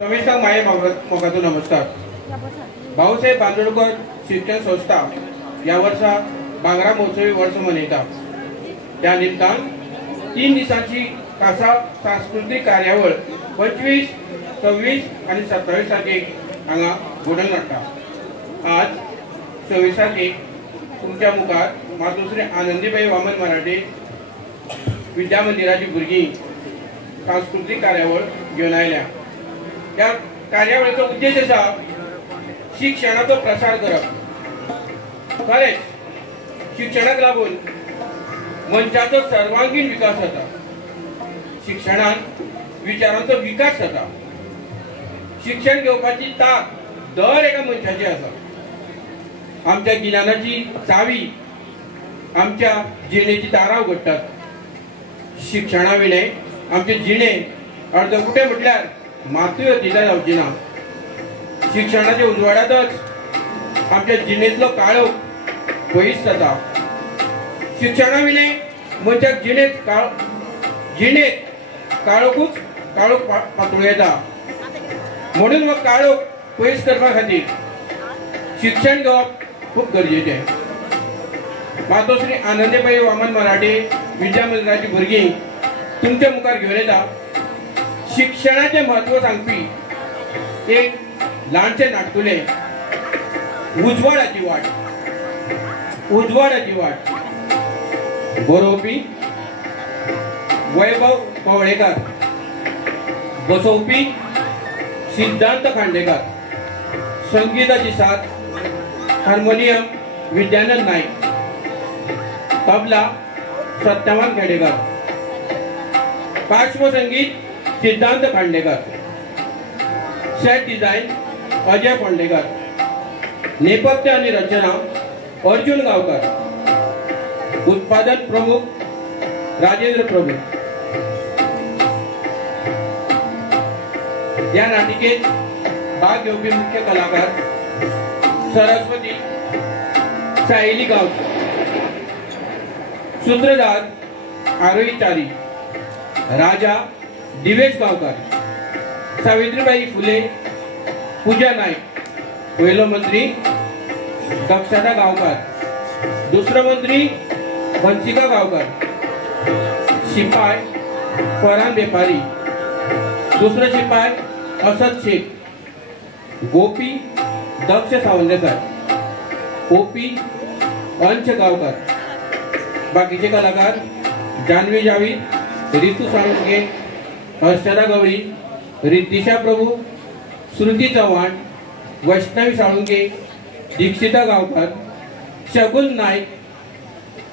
सविस्तर माये मोगाचो नमस्कार. भाऊसाहेब बांदोडकर शिक्षण संस्था या वर्षा बांगरा महोत्सवी वर्ष मनयता. त्या निमतान 3 दिसांची खासा सांस्कृतिक कार्यावळ 25, 26 आणि 27 तारखेक हांगा घडोवन हाडटा. आज 26 तारखेक तुमच्या मुखार मातोश्री आनंदीबाई वामन मराठे विद्या मंदिराची भुरगीं सांस्कृतिक कार्यावळ घेवन आयल्या. या कार्यावळीचो उद्देश आसा शिक्षणाचो प्रसार करप. खरेंच शिक्षणाक लागून मनशाचो सर्वांगीण विकास जाता. शिक्षणान विचारांचो विकास जाता. शिक्षण घेवपाची ताक दर एका मनशाची आसा. आमच्या गिन्यानाची चावी आमच्या जिणेची दारां उगडटात. शिक्षणा विणे आमचे जिणे अर्दकुटे म्हटल्यार मातूय अतिता जावची ना. शिक्षणाच्या उजवाडातच आमच्या जिणेंतलो काळोख पयस जाता. शिक्षणा विणे मनशाक जिणेत काळोख पातळूं येता. म्हणून हो काळोख पयस करपा खातीर शिक्षण घेवप खूब गरजेचें. मातोश्री आनंदीबाई वामन मराठे विद्या मंदिराची भुरगीं तुमच्या मुखार घेवन येता. शिक्षणाचे महत्व सांगपी एक ल्हानशें नाटकुलें उजवाडाची वाट. बरोवपी वैभव कवळेकर, बसोवपी सिद्धांत खांडेकर, संगीताची साथ हार्मोनियम विद्यानंद नाईक, तबला सत्यवान खेडेकर, पार्श्वसंगीत सिद्धांत खांडेकर, सेट डिझाइन अजय फोंडेकर, नेपथ्य आणि रचना अर्जुन गावकर, उत्पादन प्रमुख राजेंद्र प्रभू. या नाटिकेत भाग घेवपी मुख्य कलाकार सरस्वती सायली गांवकर, सूत्रधार आरोही चारी, राजा दिवेश गांवकर, सावित्रीबाई फुले, पूजा नाईक, पयलो मंत्री दक्षता गांवकर, दुसरो मंत्री बंसिका गांवकर, शिपाय फरान बेपारी, दुसरो शिपाय असद शेख, गोपी दक्ष सावंडेकर, ओपी अंश गांवकर. बाकीचे कलाकार जान्हवी जावीद, रितू साळुंके, हर्षदा गवळी, रिद्धिशा प्रभू, श्रुती चव्हाण, वैष्णवी साळुंके, दीक्षिता गांवकर, शगुन नाईक,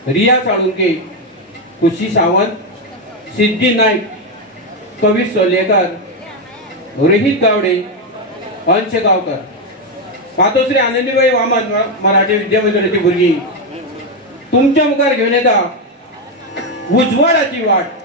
रिया साळुंके, खुशी सावंत, सिद्धी नाईक, कवी सोलेकर, रोहित गावडे, अंश गांवकर. मातोश्री आनंदीबाई वामन मराठे विद्या मंदिराची भुरगीं तुमच्या मुखार घेवन येता उजवाडाची वाट.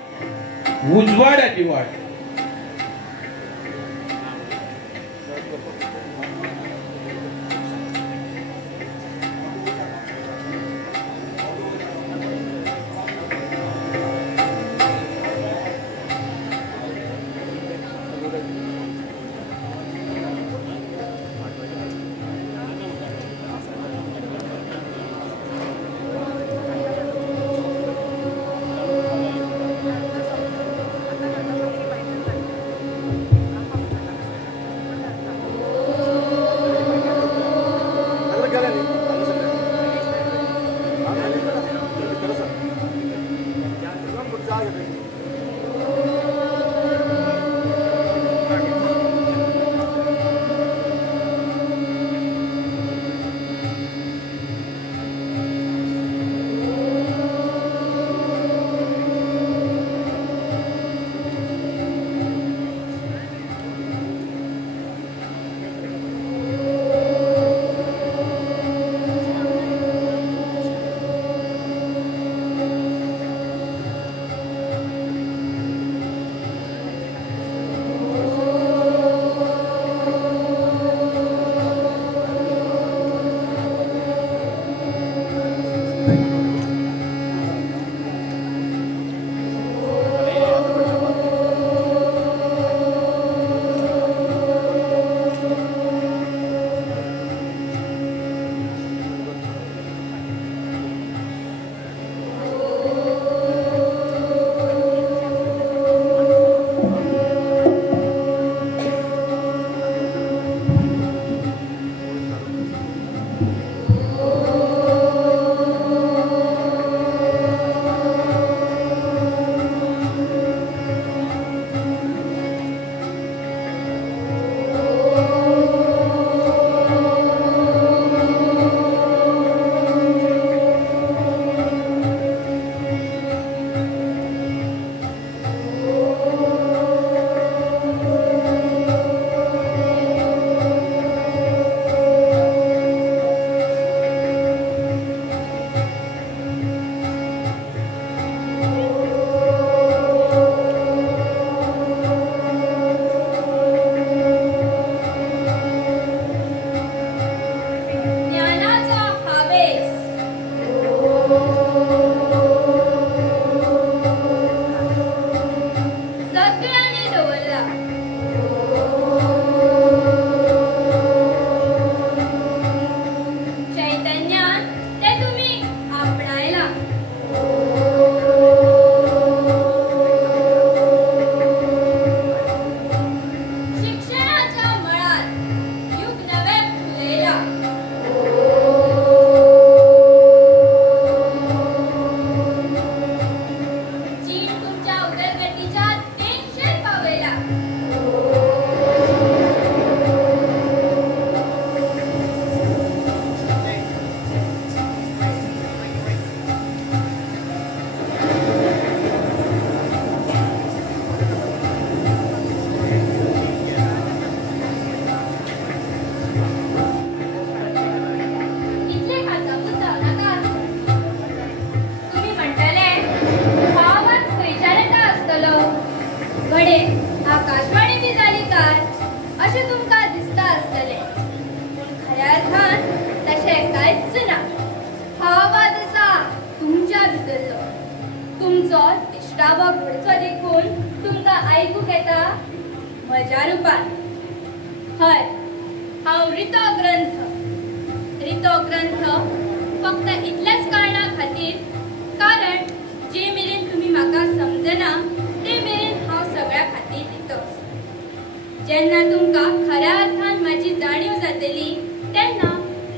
हय, हांव रितो ग्रंथ फक्त इतल्याच कारणां खातीर कारण जे मेरेन तुम्ही म्हाका समजना ते मेरेन हांव सगळ्या खातीर रितो. जेन्ना तुमकां खऱ्या अर्थान म्हाजी जाणीव जातली तेन्ना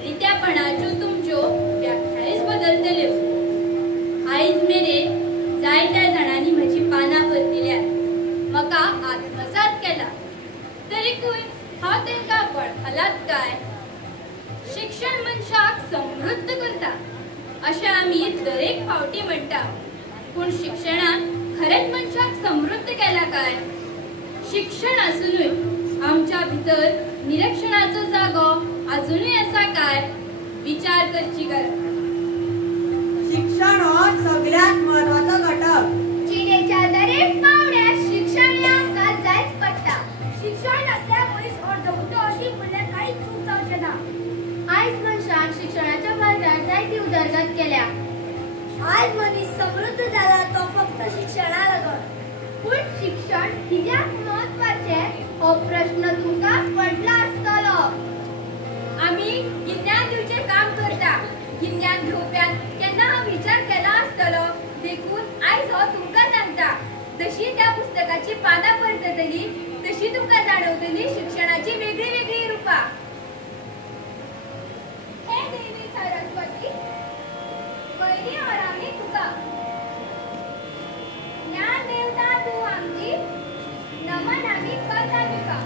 रित्यापणाच्यो तुमच्यो व्याख्याच बदलतल्यो. आयज मेरेन जायत्या जाणांनी म्हजी पानां बदलिल्यात, म्हाका आत्मसात केला, तरीकूय हांव तांकां वळखलात काय? शिक्षण मनशाक समृद्ध करता अशें आमी दरेक फावटी म्हणटा, पूण शिक्षणान खरेंच मनशाक समृद्ध केला काय? शिक्षण आसुनूय आमच्या भितर निरीक्षणाचो जागो अजूनय आसा काय? विचार करची गरज. शिक्षण हो सगळ्यात महत्वाचो घटक. जिणेच्या दरेक पावण्याक शिक्षण हे आमकां जायच पडटा. शिक्षण नासल्यार मनीस अर्दवटो अशी म्हणल्यार कांयच चूक जावचें ना. आयज मनशान शिक्षणाच्या फाटल्यान जायती उदरगत केल्या. आयज मनीस समृद्ध जाला तो फक्त शिक्षणा लागून. पूण शिक्षण कित्याक महत्वाचें हो प्रश्न तुमकां पडला आसतलो. आमी गिन्यान दिवचें काम करता. गिन्यान घेवप्यान केन्ना हांव विचार केला आसतलो, देखून आयज हो तुमकां सांगता. जशी त्या पुस्तकाची पानां परततली तशी तुमकां जाणवतली शिक्षणाची वेगळी वेगळी रुपां. हे देवी सरस्वती, पयली ओरावणी तुका. ज्ञान देवता तूं आमची, नमन आमी करता तुका.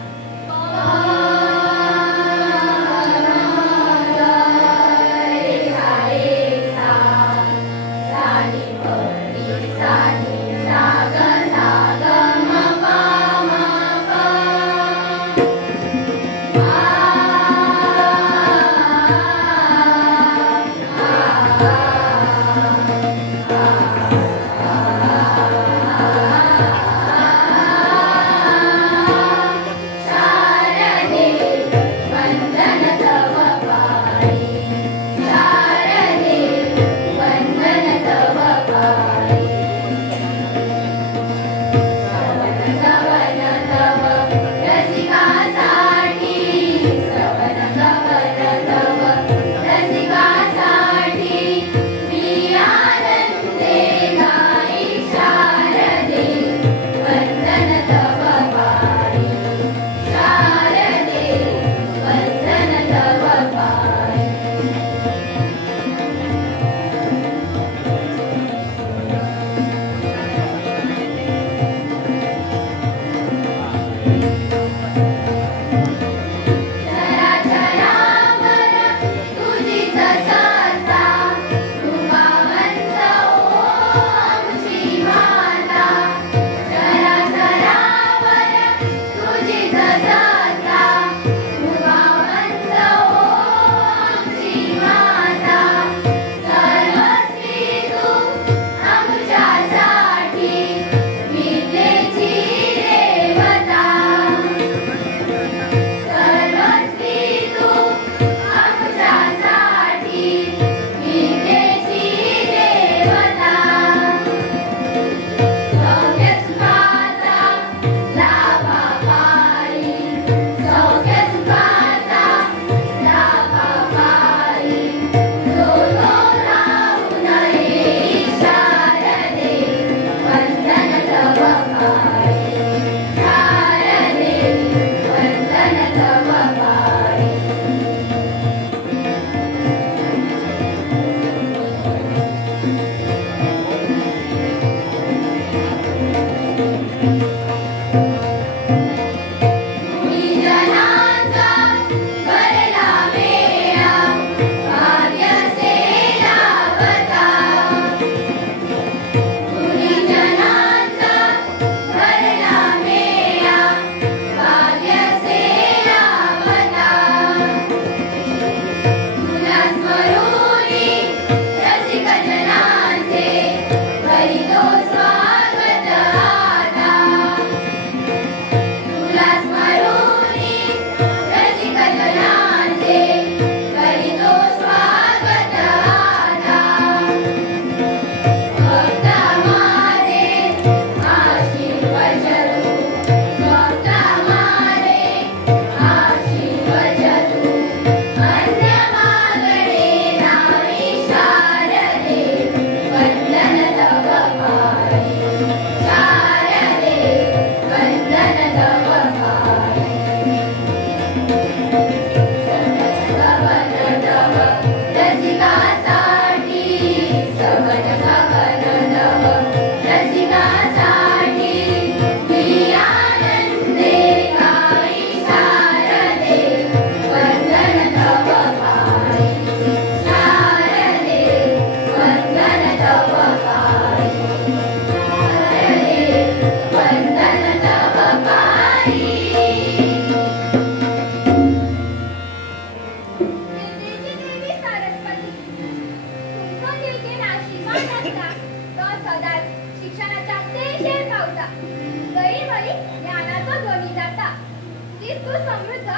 सुसमृद्ध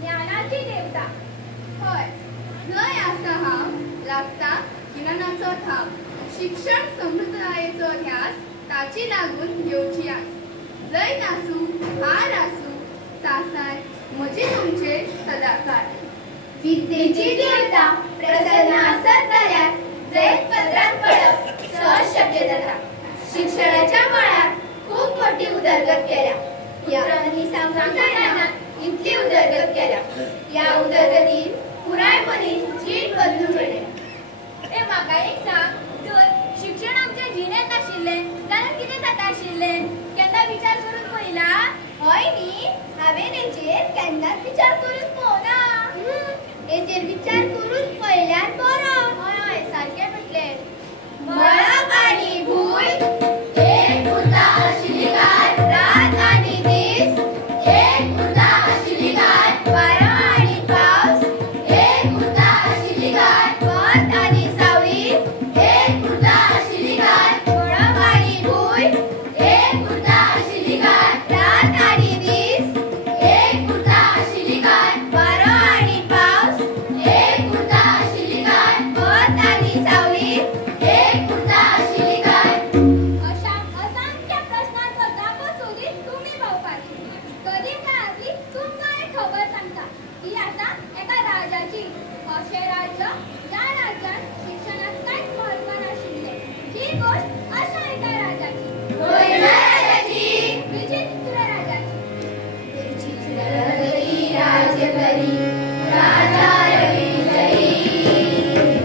ज्ञानाची देवता. होय, जय असा हा लागता ज्ञानाचो थांब. शिक्षण समृद्धतेचो ध्यास ताची लागून घेवची आस. जय नासू हार आसू सासार म्हजे तुमचे सदाकार. विद्येची देवता प्रसन्न असत जाल्यार जैत पदरात पडप सहज शक्य जाता. शिक्षणाच्या मळार खूप मोठी उदरगत केल्या. पुत्रांनी सांगून जाणा इतली उदरगत केल्या. या उदरगतीन पुराय मनीस जीण बदलून गेले. म्हाका एक सांग, जर शिक्षण आमच्या जिणेंत आशिल्लें जाल्यार कितें जाता आशिल्लें? केन्ना विचार करून पळयला? हय न्ही, हांवें हेचेर केन्नाच विचार करून पळोवना. हेचेर विचार करून पळयल्यार बरो. हय सारकें म्हटलें. मळब आनी भूंय एक उरता आशिल्ली काय रात आनी दीस. एक उरता आशिल्ली काय वारो आनी पावस. एक उरता आशिल्ली काय वत आनी सावळी. एक उरता आशिल्ली काय मळब आनी भूंय. एक उरता आशिल्ली काय रात आनी दीस. एक उरता आशिल्ली काय वारो आनी पावस. एक उरता आशिल्ली काय वत आनी सावळी. एक उरता आशिल्ली काय. अशा असंख्य प्रश्नांचो जापो सोदीत तुम्ही भोंवपाची. कधी काळातली तुमकां एक खबर सांगता. ही आसा एका राजाची. अशें राज्य ज्या राज्यात शिक्षणाक कांयच म्हत्व नाशिल्लें. ही गोष्ट अशा एका राजाची. खंयच्या राजाची? विचित्र राजाची. विचित्रनगरी राज्य करी राजा रविजयी.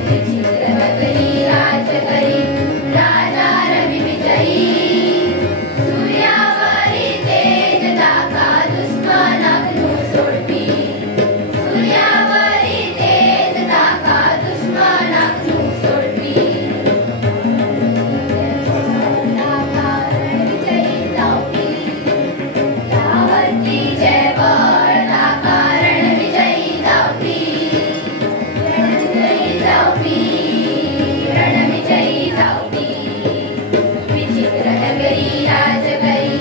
विचित्रनगरी राज्य करी राजा रविविजयी. सूर्यावरी तेज दाखा दुस्मनाक न्हू सोडपी. सूर्यावरी तेज दाखा दुस्मनाक न्हू सोडपी. दाखा रणविजयी जावपी. यावतीचे बळ दाखा रणविजयी जावपी. रणविजयी जावपी. रणविजयी जावपी. विचित्रनगरी राज्य करी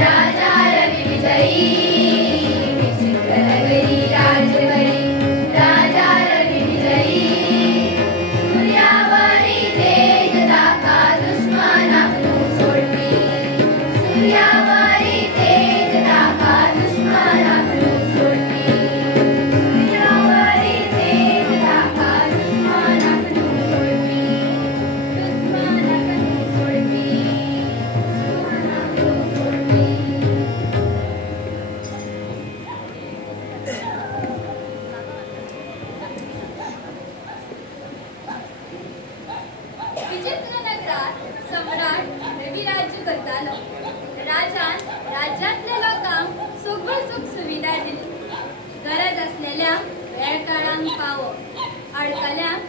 राजा रविविजयी. विचित्रनगरी राज्य करी राजा रविविजयी. सूर्यावरी तेज दाखा दुस्मनाक न्हू सोडपी. सूर्यावरी तेज दाखा दुस्मनाक न्हू सोडपी. सूर्यावरी तेज दाखा दुस्मनाक न्हू सोडपी. दुस्मनाक न्हू सोडपी. दुस्मनाक न्हू सोडपी. विचित्र नगरात सम्राट रवी राज्य करतालो. राजान राज्यांतल्या लोकांक सगळ्यो सुख सुविधा दिली. गरज असलेल्या वेळ काळांक पावप. अडकल्यांक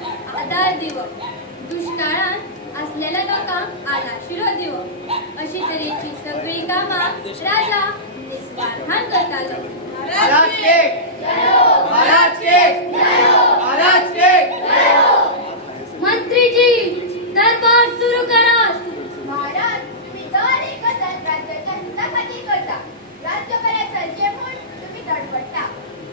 आदार दिवप. दुष्काळांत असलेल्या लोकांक आलाशिरो दिवप. अशी तरेची सगळी कामां राजा निस्वार्थान करतालो. महाराज के महाराज के महाराज के. मंत्रीजी दरबार सुरू करा. महाराज तुम्ही दर एक गजाल राज्याच्या हिताखाती करता. राज्य बरें चलचें म्हूण तुम्ही धडपडटा.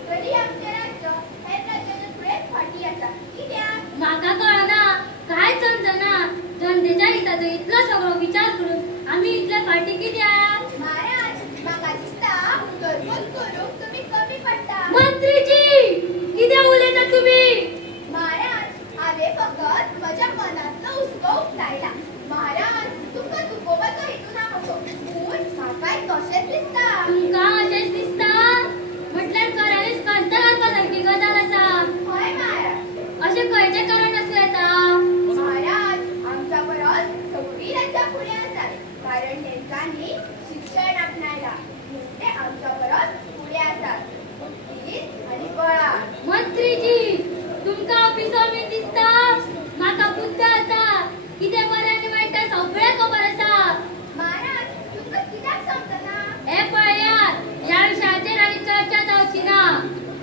तरी आमचें राज्य हेर राज्याच्या तुळेन फाटीं आसा. कित्याक? म्हाका कळना, कांयच समजना. जनतेच्या हिताचो इतलो सगळो विचार करून आमी इतले फाटीं कित्याक? महाराज म्हाका दिसता उदरगत करूंक तुम्ही कमी पडटा. मंत्रीजी कितें उलयता तुमी? महाराज हांवें फकत म्हज्या मनांतलो हुस्को उक्तायला. महाराज तुमकां दुखोवपाचो हेतू ना म्हजो. पूण म्हाकाय तशेंच दिसता. तुमकां अशेंच दिसता? म्हटल्यार खऱ्यांनीच खंत घालपासारकी गजाल आसा. हय महाराज. अशें खंयचें कारण आसूं येता? महाराज आमच्या परस सगळीं राज्यां फुडें आसात. कारण तेंच्यांनी शिक्षण आपणायला. म्हणून ते आमच्या परस फुडें आसात. बुद्धीन आनी बळान. मंत्रीजी तुमकां अपिसोबीन दिसता? म्हाका बुद्ध आसा. कितें बरें आनी वायट तें सगळें खबर आसा. महाराज तुमकां कित्याक समजना? हे पळयात, ह्या विशयाचेर आनी चर्चा जावची ना.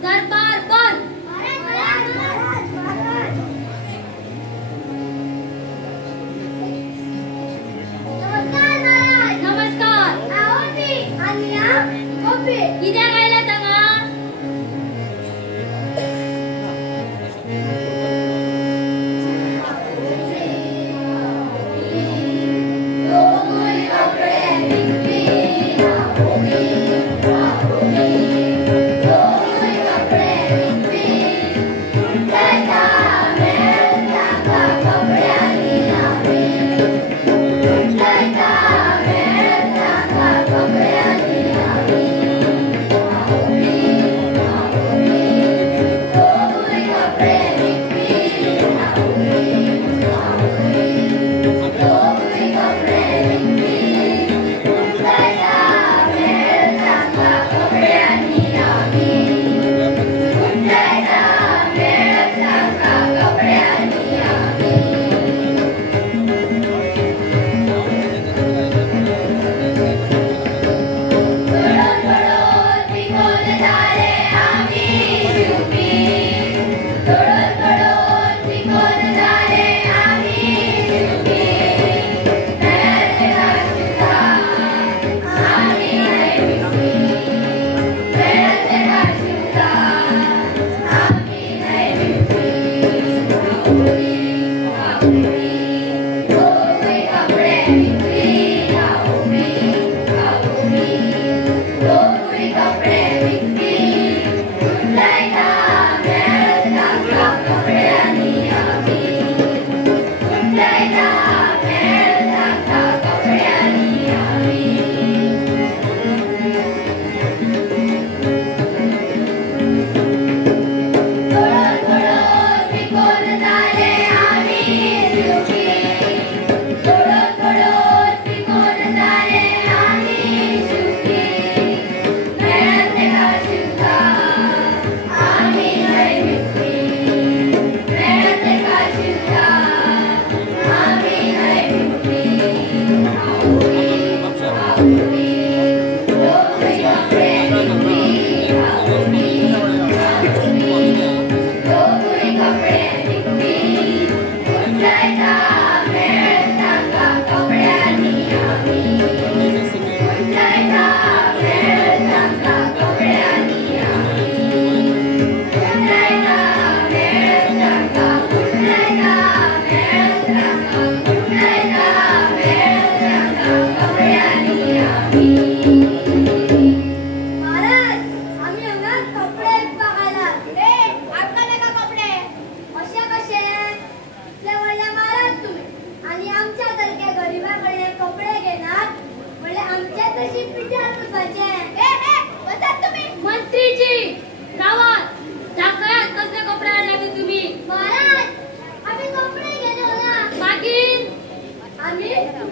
दरबार बंद. महाराज महाराज महाराज. नमस्कार महाराज. नमस्कार. आओ मी आणि या. कित्याक आयला?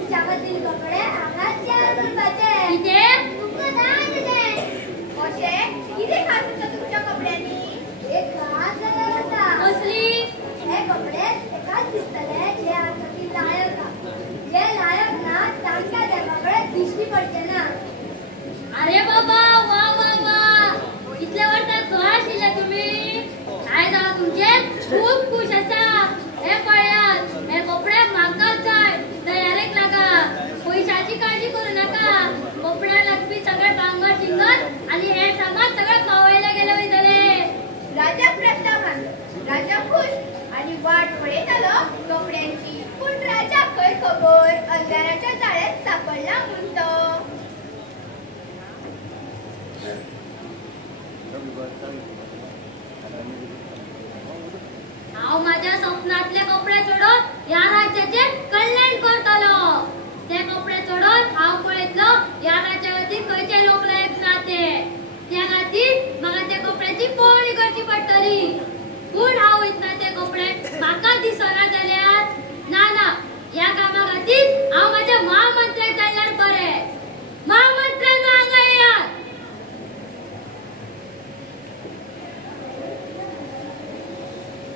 तुमच्या खातीर कपडे हांगाच तयार करपाचे. कितें? तुमकां जाय तें. अशें कितें खास आसा तुमच्या कपड्यांनी? एक खास गजाल आसा. कसली? हे कपडे एकाच दिसतले जे आमच्यासाठी लायक आहा. जे लायक ना तांकां ते कपडे दिश्टी पडचे ना. अरे बाबा, वा वा वा, इतल्या वर्सां खंय आशिल्ले तुमी? काय जावं तुमचे खूब खुश आसा. हे पळयात, हे कपडे म्हाकाच जाय, तयारेक लागा. पयशाची काळजी करू नाका. कपड्याक लागपी सगळे भांगर चिंगत आनी हेर सामान सगळें पावयले गेले वयतले. राजा प्रस्ताव मांडलो. राजा खुश आणि वाट पळयतालो कपड्यांची. पूण राजा खंय खबर अंधाराच्या जाळ्यात सापडला म्हूण तो. हांव माझ्या स्वप्नातले कपडे चोडून ह्या राज्याचे कल्याण करतलो. ते कपडे चोडून हांव पळयतलो ह्या राज्या खातीर खंयचे लोक लायक ना ते. त्या खातीर म्हाका ते कपड्याची पळोवणी करची पडटली. पूण हांव वयतना ते कपडे म्हाका दिसना जाल्यार ना, ह्या कामा खातीर हांव म्हाज्या महामंत्र्याक धाडल्यार बरें. महामंत्र्यांनो हांगा येयात.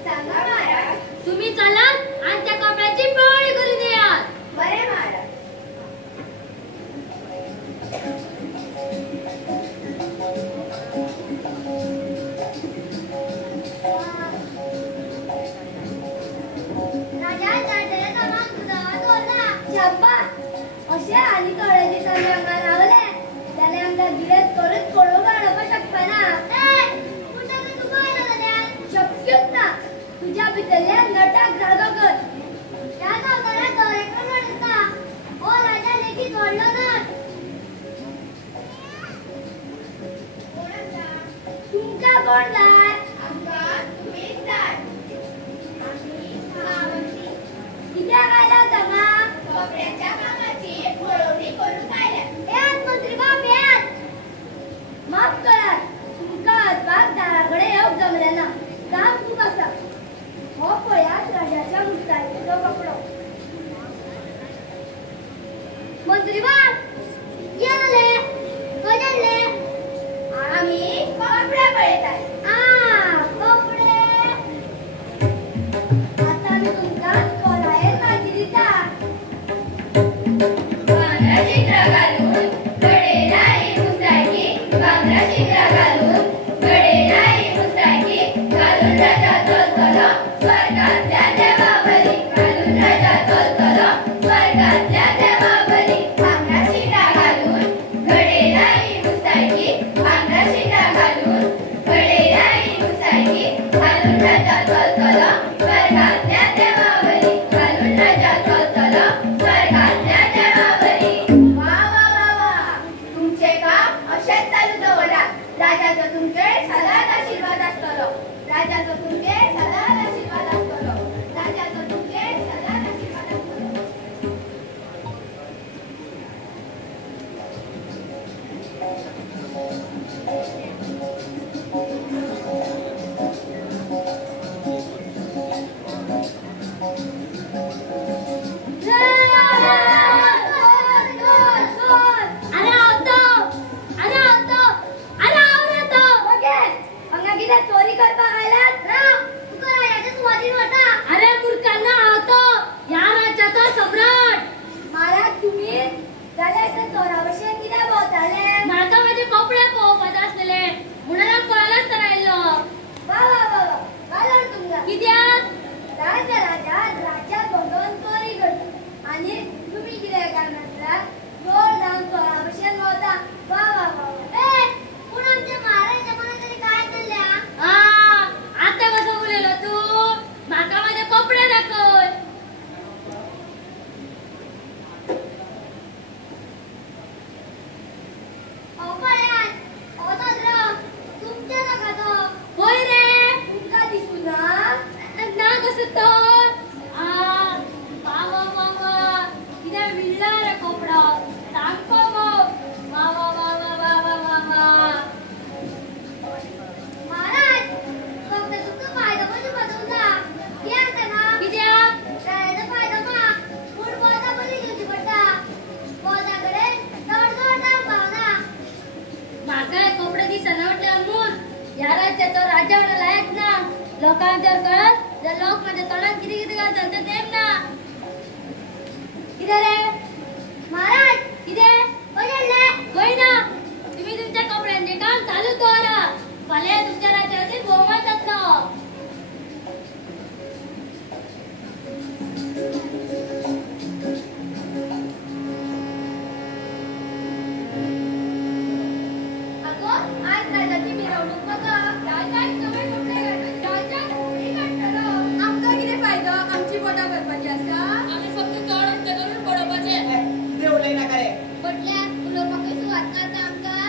सांगा महाराज. तुम्ही चलात आणि त्या कपड्याची पळोवणी करून येयात. बरे महाराज. राजा जाणटेल्या कामाक तुझा दवरला. शाब्बास. अशें आनी थोडे दिसांनी हांगा रावले जाल्यार आमकां गिरेस्त करून पळोवंक हाडप शकपाना. पूण ताका तुका आयला जाल्यार शक्यच ना. तुज्या भितरल्या नटाक जागो कर. ह्या गांवकाराक दरेकलो नट आसता. हो राजा लेगीत व्हडलो नट. कोण आसा? तुमकां कोण जाय? आमकां तुमीच जाय. आमी महामंत्री. कित्याक आयला सांगा? कपड्याच्या कामाची पळोवणी करून आयल्या. येयात मंत्री बाब येयात. माफ करात, तुमकां अदबाग दाराकडे येवंक जमलें ना. काम खूब आसा. हो पळयात राजाच्या मुस्तायेचो कपडो. मंत्री बाब कितें जालें? खंय गेल्ले? आमी कपडे पळयताले. कपडे. आतां आमी तुमकां कोलायेर म्हायती दिता. भांगरा शिंगरा घालून गडेलाई मुस्ताकी. भांगरा शिंगरा घालून गडेलाई मुस्ताकी. घालून राजा चलतलो स्वर्गांतल्या देवावरी. घालून राजा चलतलो स्वर्गांतल्या देवावरी. भांगरा शिंगरा घालून गडेलाई मुस्ताकी. भांगरा शिंगरा घालून गडेलाई मुस्ताकी. घालून राजा चलतलो स्वर्गांतल्या देवावरी. घालून राजा चलतलो स्वर्गांतल्या देवावरी. वा वा वा वा. तुमचे काम असेच चालू दवरा. राजाचो तुमचेर सदांच आशीर्वाद आसतलो. राजाचो तुमचेर सदांच आशीर्वाद आसतलो. राजाचो तुमचेर सदांच आशीर्वाद आसतलो. चोरी करपाक आयल्यात? तुका राजाच्या सुवादीन वता. अरे मूर्खांनो, हांव तो ह्या राज्याचो सम्राट. महाराज तुम्ही जाल्यार अशें चोरा भशेन कित्याक भोंवताले? म्हाका माझे कपडे पळोवपाचे आसलेले म्हणून हांव पळयलाच तर आयल्लो. वा वा वा वा. घालून तुमकां. कित्याक? राजा राज्यात बसोन चोरी करता आनी तुमी कितें काय म्हटल्यार चोर जावन चोरा भशेन भोंवता. वा वा वा वा. पूण आमच्या महाराजाच्या मनात तरी काय चल्ल्या? आता कसो उलयलो तू? म्हाका माझे कपडे दाखय. हो पळयात. हो त्याचं राज्य लायक ना लोकांक जर कळत जर लोक माझ्या तोंडात किती किती घालतात ते देम ना किती रे महाराज किती होय ना तुम्ही तुमच्या कपड्यांचे काम चालू करा फाल्या तुमच्या राज्याचे बहुमत जातलो आज राजाची मिरवणूक बघा राजा कपडे घालून राजा घोडी काढतलो आमका किती फायदा आमची पोटा भरपाची आसा आम्ही फक्त चढ उच्च करून पडोवपाचे देवलय नाका रे म्हटल्यार उलोवपाकूय सुवात करता आमका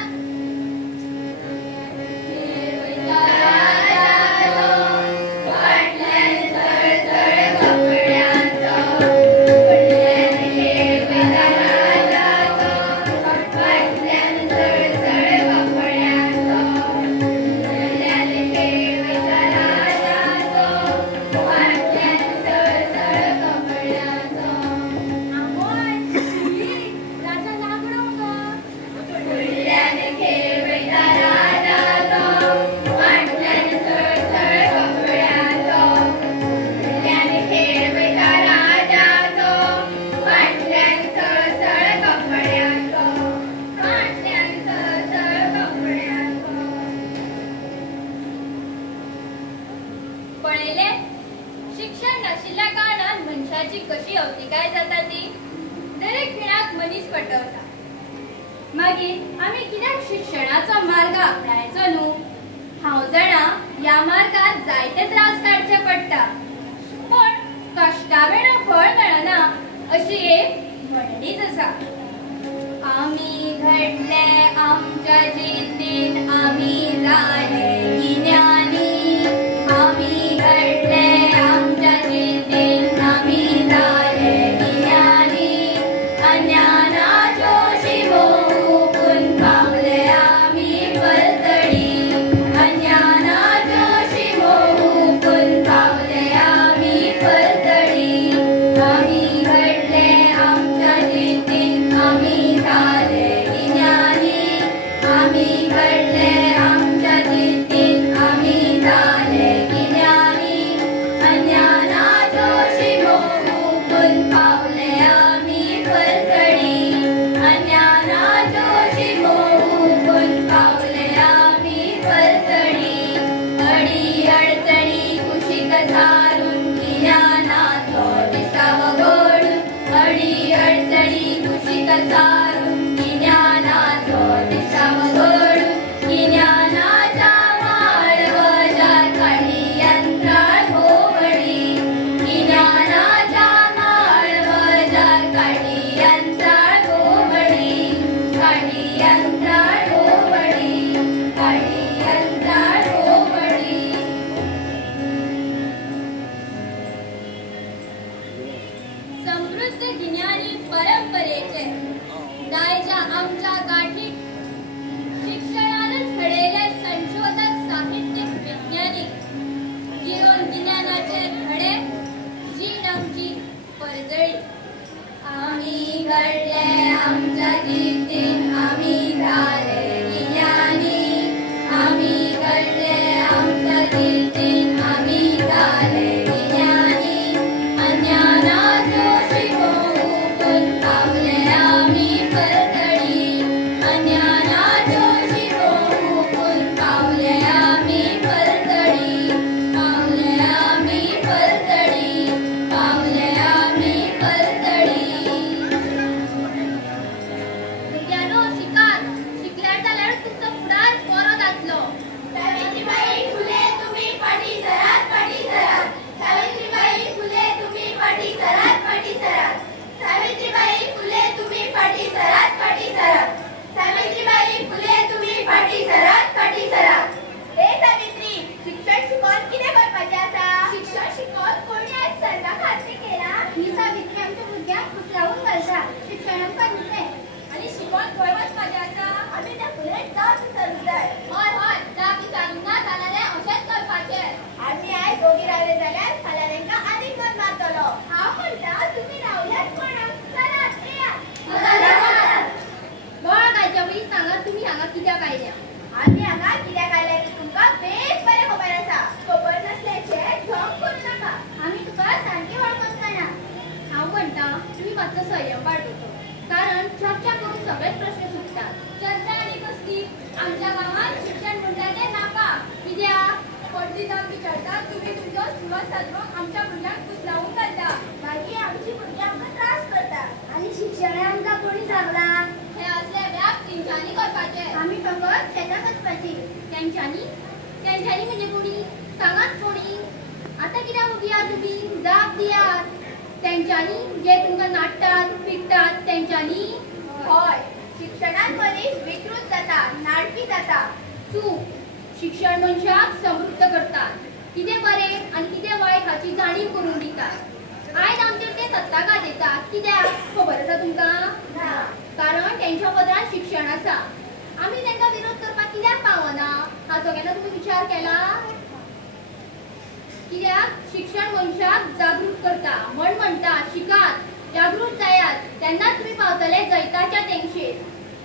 पळयले शिक्षण नाशिल्ल्या कारणान मनशाची कशी अवतिकाय जाता ती दरेक खिणाक मनीस पटवता मागीर आमी कित्याक शिक्षणाचो मार्ग आपणायचो न्हू हांव जाणा ह्या मार्गार जायते त्रास काडचे पडटा पण कश्टावेळो फळ मेळना अशी एक म्हणणीच आसा आमी घडले आमच्या जिद्दीन आमी जाले गिन्यानी आमी घडले आमच्या जिद्दीन आमी जाले गिन्यानी अज्ञानाच्यो शिवो हुपून पावले आमी परतडी अज्ञानाच्यो शिवो हुपून पावले आमी परतडी आमी घडले आमच्या जिद्दीन आमी जाले गिन्यानी आमी घडले आमच्या जिद्दीन आमी जाले गिन्यानी अज्ञानाच्यो शिवो हुपून पावले आमी परतडी अज्ञानाच्यो शिवो हुपून पावले आमी परतडी अडी अडचणी कुशीक सारून गिन्यानाचो दिशा वगळून अडी अडचणी कुशीक सारून गिन्यानाचो दिशा वगळून गिन्यानाच्या माळवजार काढली यंत्राळ भोवडी गिन्यानाच्या माळवजार काढली यंत्राळ भोवडी काढली यंत्राळ भोवडी काढली यंत्राळ भोवडी समृद्ध गिन्यानी परंपरेचे दायच्या आमच्या गाठीत शिक्षणानच घडयले संशोधक साहित्यिक वैज्ञानिक गिरोन गिन्यानाचे धडे जीण आमची परजळी आमी घडले आमच्या जिद्दीन आमी जाले गिन्यानी आमी घडले आमच्या जिद्दीन आमी जाले गिन्यानी अज्ञानाच्यो शिवो हुपून पावले आमी परतडी अज्ञानाच्यो शिवो हुपून पावले आमी परतडी पावले आमी परतडी पावले आमी परतडी मातसो संयम बाळगतो, कारण चर्चा करून सगळेच प्रश्न सुटतात. चर्चा आणि कसली? आमच्या गावात शिक्षण म्हणटा ते नाका. कित्याक? पडली जावन विचारता तुम्ही तुमचो सुवास साधूंक आमच्या भुरग्यांक कुसलावून घालता. मागीर आमची भुरगीं आमकां त्रास करतात आनी शिक्षण आमकां कोणी सांगला? हे असले व्याप तेंच्यांनी करपाचे. आमी फकत शेतां वचपाची. त्यांच्यानी म्हणजे कोणी? सांगात कोणी? आता कित्याक उभी आहात तुमी? जाप दियात. त्यांच्यानी जे तुमकां नाडटात पिकतात त्यांच्यानी? हय, शिक्षणान मनीस विकृत जाता, नाडकी जाता. चूक. शिक्षण मनशाक समृद्ध करतात. कितें बरें आनी कितें वायट हाची जाणीव करून दितात. आयज आमचेर ते सत्ताकार येतात. कित्याक खबर आसा तुमकां? ना. कारण त्यांच्या पदरान शिक्षण आसा. आमी तांकां विरोध करपाक कित्याक पावना हाचो केन्ना तुमी विचार केला? कित्याक शिक्षण मनशाक जागृत करता. म्हण म्हणटा शिकात, जागृत जायात, तेन्नाच तुमी पावतले जैताच्या तेंगशेर.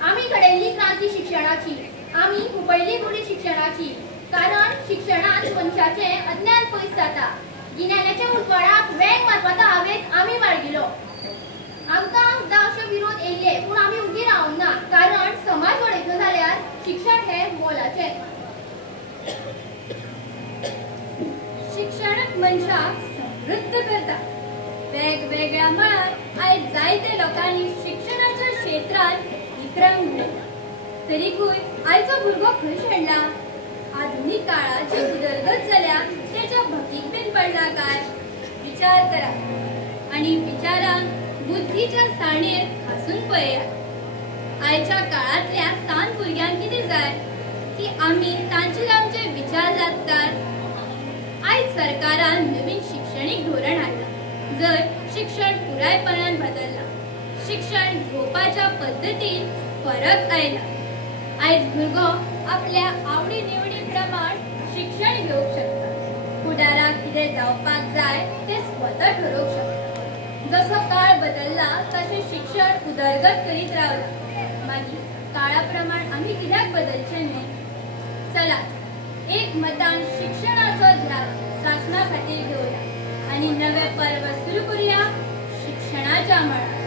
आमी घडयल्ली क्रांती शिक्षणाची, आमी हुपयल्ली गुडी शिक्षणाची. कारण शिक्षणान मनशाचे अज्ञान पयस जाता. गिन्यानाच्या उजवाडाक वेग मारपाचो हावेस आमी बाळगिलो. आमकां जावशे विरोध येयले पूण आमी उगी रावंक ना, कारण समाज वडयतलो जाल्यार शिक्षण हे मोलाचें. शिक्षण मनशाक समृद्ध करता. वेगवेगळ्या मळार आयज जायते लोकांनी शिक्षणाच्या क्षेत्रांत विक्रम घडयला. तरीकूय आयचो भुरगो खंय शेणला? आधुनिक काळात जी उदरगत जाल्या तेच्या भकीक बीन पडला काय? विचार करा आणि विचारांक बुद्धीच्या साणेर हांसून पळयात. आयच्या काळातल्या सान भुरग्यांक कितें जाय की आमी तांचेर आमचे विचार लागतात. आयज सरकारान नवीन शिक्षणीक धोरण हाडला. जर शिक्षण पुरायपणान बदलला, शिक्षण घेवपाच्या पद्दतीन फरक आयला. आयज भुरगो आपल्या आवडी निवडी प्रमाण शिक्षण घेवंक शकता. फुडाराक कितें जावपाक जाय ते स्वता ठरोवंक शकता. जसो काळ बदलला तशें शिक्षण उदरगत करीत रावला. मागीर काळा प्रमाण आमी कित्याक बदलचें न्ही? चला एक मतान शिक्षणाचो ध्यास शासना खातीर घेवया आनी नवे पर्व सुरू करूया शिक्षणाच्या मळार.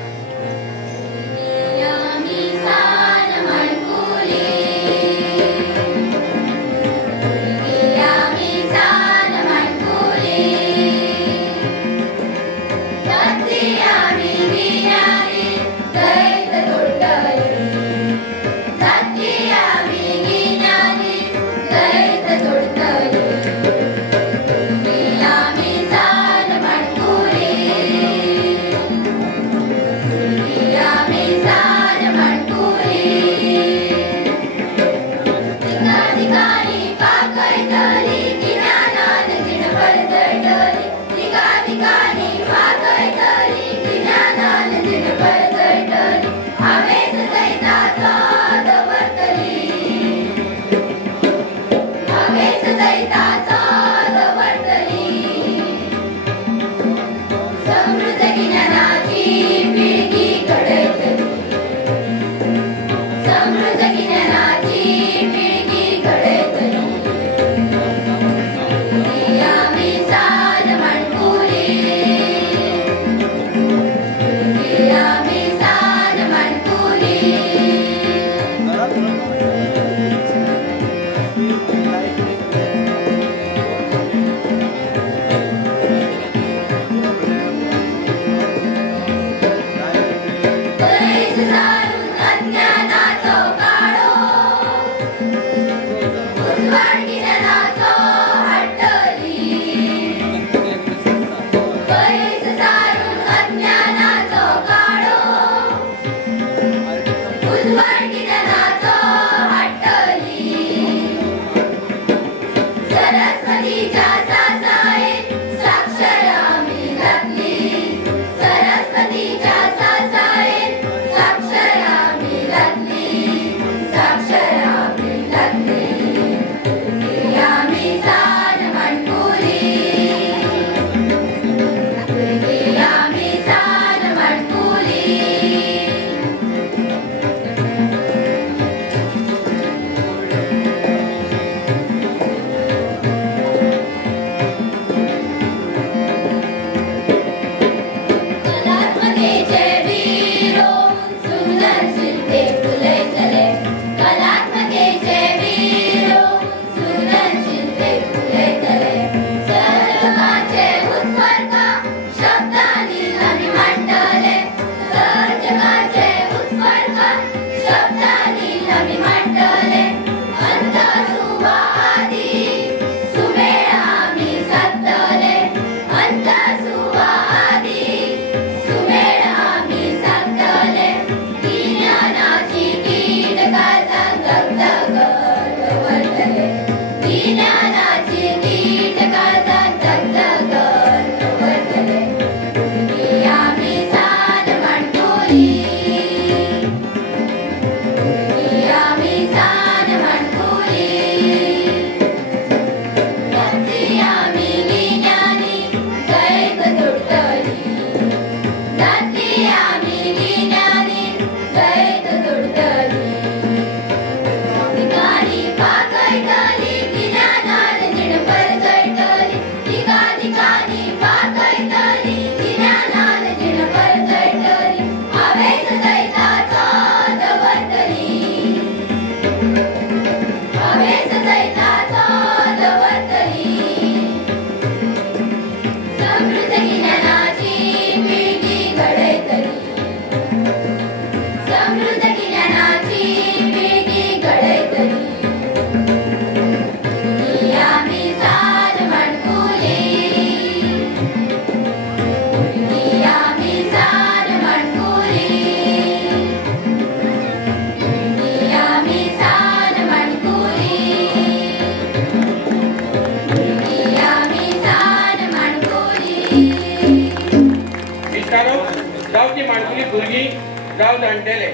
जावं जाणटेले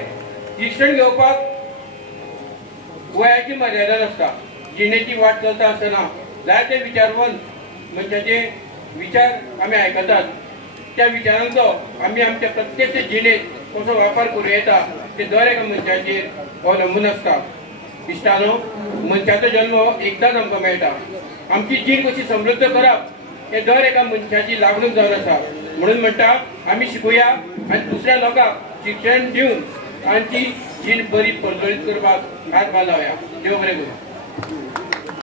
शिक्षण घेवपाक वयाची मर्यादा नासता. जिणेची वाट चलता आसतना जायते विचारवंत मनशाचे विचार आमी आयकतात. त्या विचारांचो आमी आमच्या प्रत्यक्ष जिणेत कसो वापर करूं येता ते दर एका मनशाचेर अवलंबून आसता. इश्टानो, मनशाचो जल्म एकदांच आमकां मेळटा. आमची जीण कशी समृद्ध करप हे दर एका मनशाची लागणूक जावन आसा. म्हणून म्हणटा आमी शिकुया आनी दुसऱ्या लोकांक शिक्षण दिवन तांची जीण बरी फळफळीत करपाक हातभार लावया. देव बरें करूं.